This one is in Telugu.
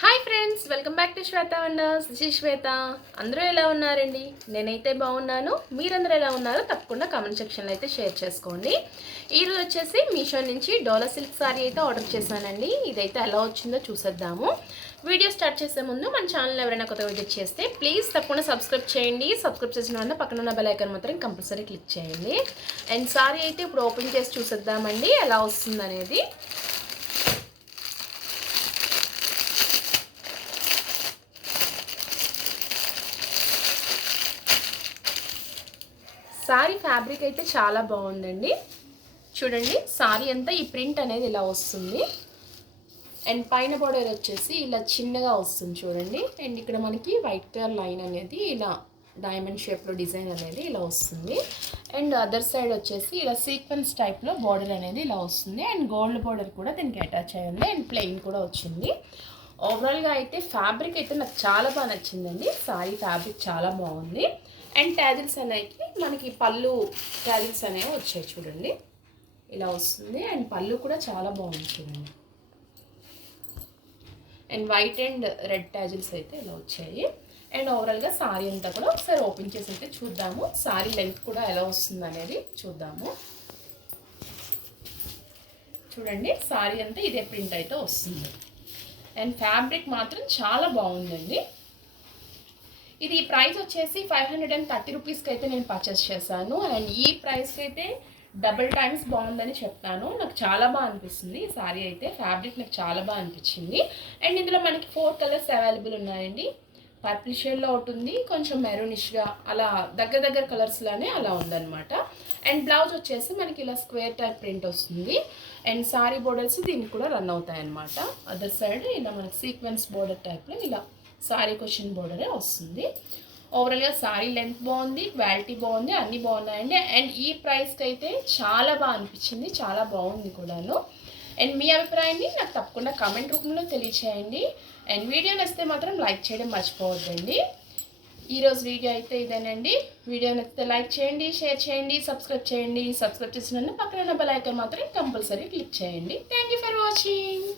Hi friends welcome back to Shweta wonders this Shweta అందరూ ఎలా ఉన్నారండి? నేనైతే బాగున్నాను. మీరందరూ ఎలా ఉన్నారో తప్పకుండా కామెంట్ సెక్షన్లో అయితే షేర్ చేసుకోండి. ఈరోజు వచ్చేసి మీషో నుంచి డోలా సిల్క్ సారీ అయితే ఆర్డర్ చేశానండి. ఇదైతే ఎలా వచ్చిందో చూసేద్దాము. వీడియో స్టార్ట్ చేసే ముందు మన ఛానల్ ఎవరైనా కొత్త విజిట్ చేస్తే ప్లీజ్ తప్పకుండా సబ్స్క్రైబ్ చేయండి. సబ్స్క్రైబ్ చేసిన వల్ల పక్కన ఉన్న బెలైకన్ మాత్రం కంపల్సరీ క్లిక్ చేయండి. అండ్ సారీ అయితే ఇప్పుడు ఓపెన్ చేసి చూసేద్దామండి. ఎలా వస్తుంది అనేది సారీ ఫ్యాబ్రిక్ అయితే చాలా బాగుందండి. చూడండి సారీ అంతా ఈ ప్రింట్ అనేది ఇలా వస్తుంది. అండ్ పైన బార్డర్ వచ్చేసి ఇలా చిన్నగా వస్తుంది చూడండి. అండ్ ఇక్కడ మనకి వైట్ కలర్ లైన్ అనేది ఇలా డైమండ్ షేప్లో డిజైన్ అనేది ఇలా వస్తుంది. అండ్ అదర్ సైడ్ వచ్చేసి ఇలా సీక్వెన్స్ టైప్లో బార్డర్ అనేది ఇలా వస్తుంది. అండ్ గోల్డ్ బార్డర్ కూడా దీనికి అటాచ్ అయ్యింది అండ్ ప్లెయిన్ కూడా వచ్చింది. ఓవరాల్గా అయితే ఫ్యాబ్రిక్ అయితే నాకు చాలా బాగా నచ్చిందండి. సారీ ఫ్యాబ్రిక్ చాలా బాగుంది. అండ్ ట్యాజిల్స్ అనేవి మనకి పళ్ళు ట్యాజిల్స్ అనేవి వచ్చాయి చూడండి. ఇలా వస్తుంది. అండ్ పళ్ళు కూడా చాలా బాగుంది చూడండి. And white and red tassels అయితే ఇలా వచ్చాయి. అండ్ ఓవరాల్గా సారీ అంతా కూడా ఒకసారి ఓపెన్ చేసి అయితే చూద్దాము. సారీ లెంత్ కూడా ఎలా వస్తుంది అనేది చూద్దాము. చూడండి సారీ అంతా ఇదే ప్రింట్ అయితే వస్తుంది. అండ్ ఫ్యాబ్రిక్ మాత్రం చాలా బాగుందండి. ఇది ప్రైస్ వచ్చేసి ఫైవ్ హండ్రెడ్ అండ్ థర్టీ రూపీస్కి అయితే నేను పర్చేస్ చేశాను. అండ్ ఈ ప్రైస్కి అయితే డబుల్ టైమ్స్ బాగుందని చెప్తాను నాకు చాలా బాగా అనిపిస్తుంది. ఈ సారీ అయితే ఫ్యాబ్రిక్ నాకు చాలా బాగా అనిపించింది. అండ్ ఇందులో మనకి ఫోర్ కలర్స్ అవైలబుల్ ఉన్నాయండి. పర్పుల్ షేడ్లో ఒకటి ఉంది. కొంచెం మెరూనిష్గా అలా దగ్గర దగ్గర కలర్స్లోనే అలా ఉందన్నమాట. అండ్ బ్లౌజ్ వచ్చేసి మనకి ఇలా స్క్వేర్ టైప్ ప్రింట్ వస్తుంది. అండ్ సారీ బోర్డర్స్ దీనికి కూడా రన్ అవుతాయి అన్నమాట అదర్ సైడ్ ఇలా మనకి సీక్వెన్స్ బోర్డర్ టైప్లో ఇలా సారీ క్వశ్చన్ బోర్డరే వస్తుంది. ఓవరాల్గా సారీ లెంత్ బాగుంది క్వాలిటీ బాగుంది అన్నీ బాగున్నాయండి. అండ్ ఈ ప్రైస్కి అయితే చాలా బాగా అనిపించింది చాలా బాగుంది కూడాను. అండ్ మీ అభిప్రాయాన్ని నాకు తప్పకుండా కామెంట్ రూపంలో తెలియచేయండి. అండ్ వీడియో నచ్చితే మాత్రం లైక్ చేయడం మర్చిపోవద్దండి. ఈరోజు వీడియో అయితే ఇదేనండి. వీడియో నచ్చితే లైక్ చేయండి షేర్ చేయండి సబ్స్క్రైబ్ చేయండి. సబ్స్క్రైబ్ చేసిన పక్కన బెల్ ఐకాన్ మాత్రం కంపల్సరీ క్లిక్ చేయండి. Thank you for watching